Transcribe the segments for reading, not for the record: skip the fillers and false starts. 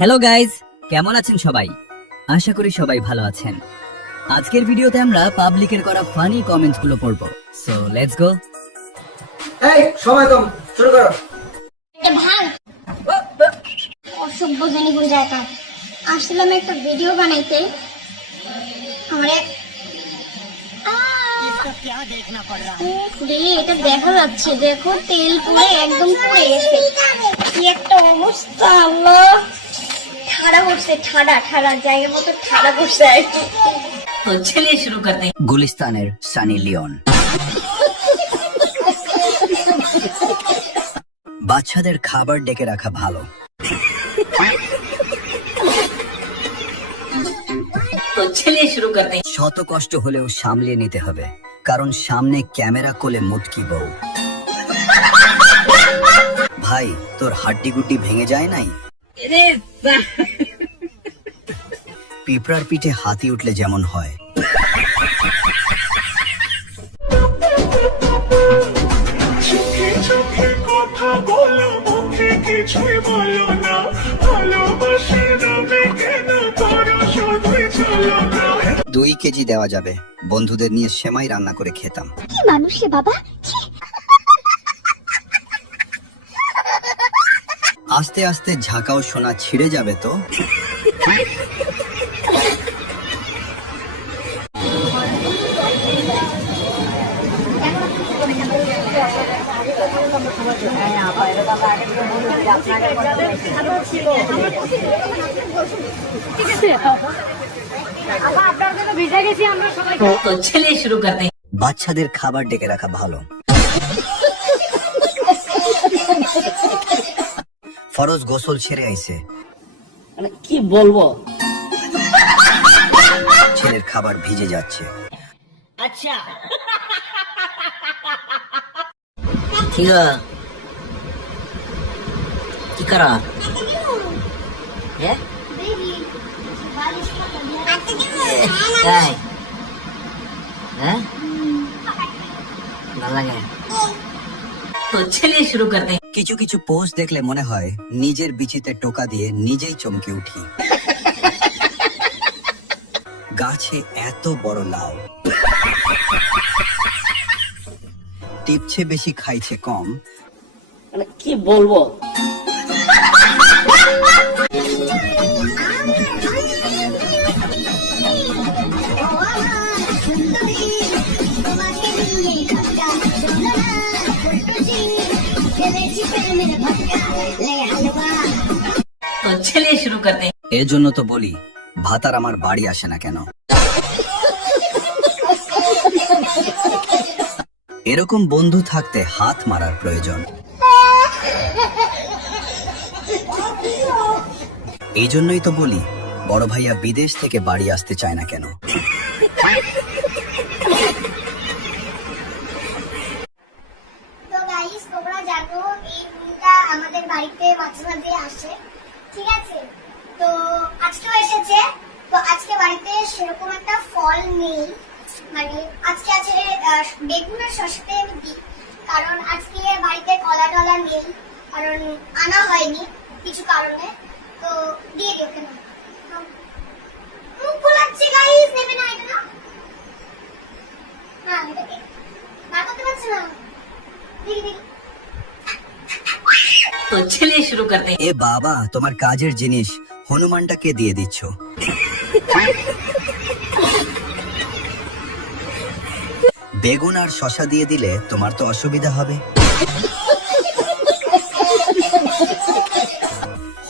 Hello guys, কেমন আছেন সবাই? আশা করি সবাই ভালো আছেন। আজকের ভিডিওতে আমরা পাবলিকের করা ফানি কমেন্টস গুলো পড়বো। So let's go. এই সময় কম, শুরু করো। এটা ভাঙ অসভ্য জানি কোন জায়গা আসলাম একটা ভিডিও বানাইতে আমারে এটা দেখা যাচ্ছে, দেখো তেল পুড়ে একদম পুড়ে গেছে। কি একটা অবস্থা, আল্লাহ। ঠাড়া করছে, ঠাড়া ঠাড়া জায়গা মতো ঠাড়া করছে আর কি। তো চলিয়ে শুরু করতে हैं। গুলিস্তানের সানি লিওন। বাচ্চাদের খাবার ডেকে রাখা ভালো। তো চলিয়ে শুরু করতে हैं। শত কষ্ট হলেও সামলিয়ে নিতে হবে, কারণ সামনে ক্যামেরা কোলে মুটকি বউ। ভাই, তোর হাড্ডি গুড্ডি ভেঙে যায় নাই? পিঁপড়ার পিঠে হাতি উঠলে যেমন হয়। চোখে চোখে কথা বলো, মুখে কিছুই বলো না। ভালোবাসার নামে কেন করো শুধুই চলো না। 2 কেজি দেওয়া যাবে, বন্ধুদের নিয়ে সেমাই রান্না করে খেতাম। কি মানুষ রে বাবা, আস্তে আস্তে ঝাঁকাও সোনা ছিঁড়ে যাবে তো। তো চলিয়ে শুরু করতে हैं। বাচ্চাদের খাবার ডেকে রাখা ভালো। ফরজ গোসল ছেড়ে আইছে, মানে কি বলবো। ছেলের খাবার ভিজে যাচ্ছে। আচ্ছা ঠিক আছে, কি করা? হ্যাঁ তাই? হ্যাঁ ভালো লাগে। তো চলিয়ে শুরু করতে हैं। কিছু কিছু পোস্ট দেখলে মনে হয় নিজের বিচিতে টোকা দিয়ে নিজেই চমকে উঠি। গাছে এত বড় লাউ, টিপছে বেশি খাইছে কম। মানে কি বলবো। তো চলিয়ে শুরু করতে हैं। এর জন্য তো বলি ভাতার আমার বাড়ি আসে না কেন। এরকম বন্ধু থাকতে হাত মারার প্রয়োজন। এই জন্যই তো বলি বড় ভাইয়া বিদেশ থেকে বাড়ি আসতে চায় না কেন। তো গাইস, তোমরা জানো এই রুমটা আমাদের বাড়িতে মাঝে মাঝে আসে, ঠিক আছে? তো আজকেও এসেছে। তো আজকে বাড়িতে সেরকম একটা ফল নেই, মানে আজকে আছে বেগুন আর শসাতে আমি দিই, কারণ আজকে বাড়িতে কলা টলা নেই, কারণ আনা হয়নি কিছু কারণে। তো দিয়ে দিও। কেন মুখ ফুলাচ্ছে গাইস, নেবে না এটা? না এটাকে বার করতে পারছে না। দেখি দেখি। তো চলিয়ে শুরু করতে हैं। এ বাবা, তোমার কাজের জিনিস হনুমানটাকে দিয়ে দিচ্ছ। বেগুন আর শসা দিয়ে দিলে তোমার তো অসুবিধা হবে।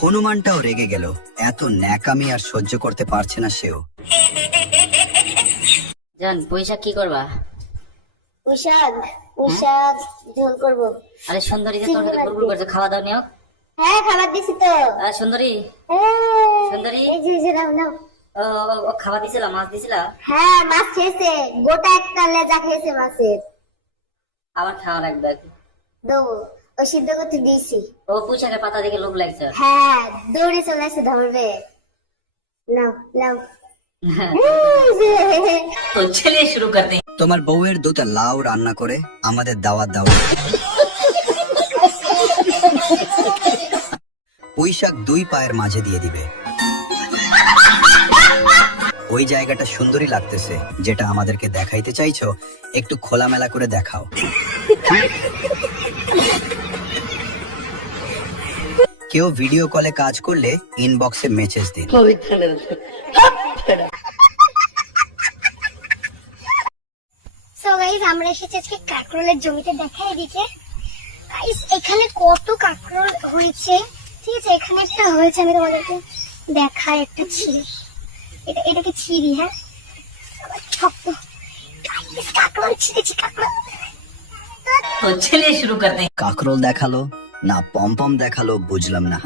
হনুমানটাও রেগে গেল, এত ন্যাকামি আর সহ্য করতে পারছে না সেও। জান পয়সা কি করবা? উষাদ ঝোল করবো। আরে সুন্দরী যে তোর সাথে গুড়গুড় করছে, খাওয়া দাওয়া নিও। হ্যাঁ, খাবার দিছি তো। আরে সুন্দরী সুন্দরী, এই যে নাও নাও। ও খাওয়া দিছিলা, মাছ দিছিলা? হ্যাঁ, মাছ খেয়েছে, গোটা একটা লেজা খেয়েছে মাছের। আবার খাওয়া লাগবে। দেবো, ও সিদ্ধ করতে দিয়েছি। ও পুঁইশাকের পাতা দেখে লোভ লাগছে। হ্যাঁ, দৌড়ে চলে আসে ধরবে। নাও নাও। তো চলিয়ে শুরু করতে हैं। তোমার বউয়ের 2টা লাউ রান্না করে আমাদের দাওয়াত দাও। পুঁইশাক 2 পায়ের মাঝে দিয়ে দিবে। ওই জায়গাটা সুন্দরই লাগতেছে, যেটা আমাদেরকে দেখাইতে চাইছো, একটু খোলামেলা করে দেখাও। কেউ ভিডিও কলে কাজ করলে ইনবক্সে মেসেজ দিন। সো গাইস, আমরা এসেছি আজকে কাকরোলের জমিতে। দেখাই এদিকে গাইস, এখানে কত কাকরোল হয়েছে। ঠিক আছে, এখানে একটা হয়েছে, আমি তোমাদেরকে দেখাই। একটা ছিঁড়ি, এটাকে ছিঁড়ি। হ্যাঁ, শক্ত গাইস, কাকরোল ছিঁড়েছি, কাকরোল। तो चलिए शुरू करते हैं। কাকরোল দেখালো না পমপম দেখালো বুঝলাম না।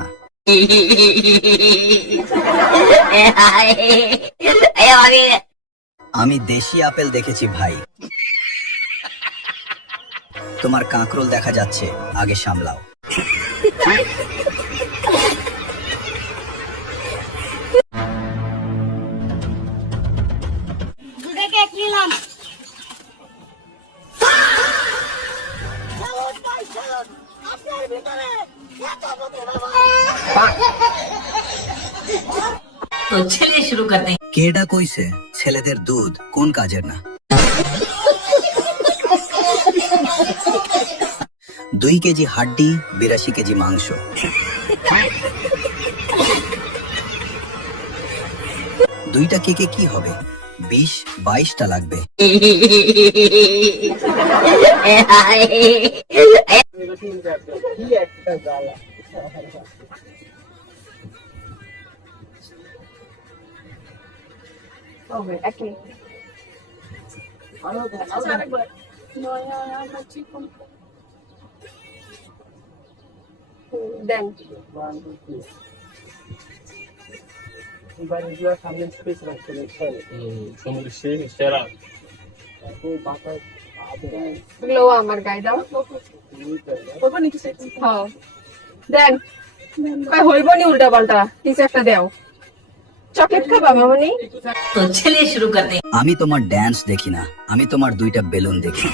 আমি দেশি আপেল দেখেছি ভাই, তোমার কাকরোল দেখা যাচ্ছে, আগে সামলাও। দুটাকে এক নিলাম। तो चलिए शुरू करते हैं। কেডা কইছে ছেলেদের দুধ কোন কাজের না? 2 কেজি হাড্ডি, 82 কেজি মাংস। দুইটা কেকে কি হবে? 20-22টা লাগবে। লো আমার গায়ে দাও। হ্যাঁ দেন, হইব নি উল্টা পাল্টা কিছু একটা দেও। চকলেট খাবা মামনি? तो चलिए शुरू करते हैं। আমি তোমার ড্যান্স দেখি না, আমি তোমার 2টা বেলুন দেখি।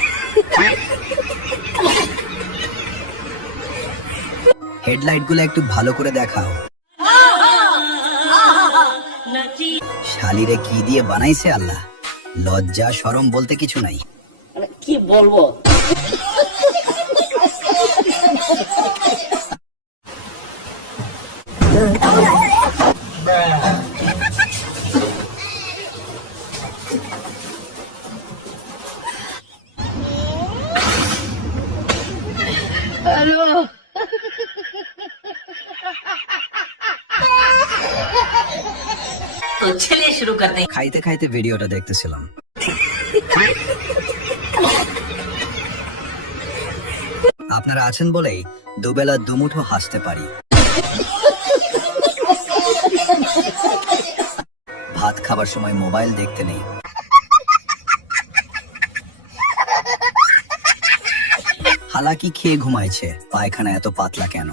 হেডলাইট গুলো একটু ভালো করে দেখাও। শালিরে কি দিয়ে বানাইছে আল্লাহ, লজ্জা শরম বলতে কিছু নাই। মানে কি বলবো? तो चलिए शुरू करते हैं। খাইতে খাইতে ভিডিওটা দেখতেছিলাম। আপনারা আছেন বলেই দুবেলা দুমুঠো হাসতে পারি। ভাত খাবার সময় মোবাইল দেখতে নেই। হালাকি খেয়ে ঘুমাইছে, পায়খানা এত পাতলা কেন?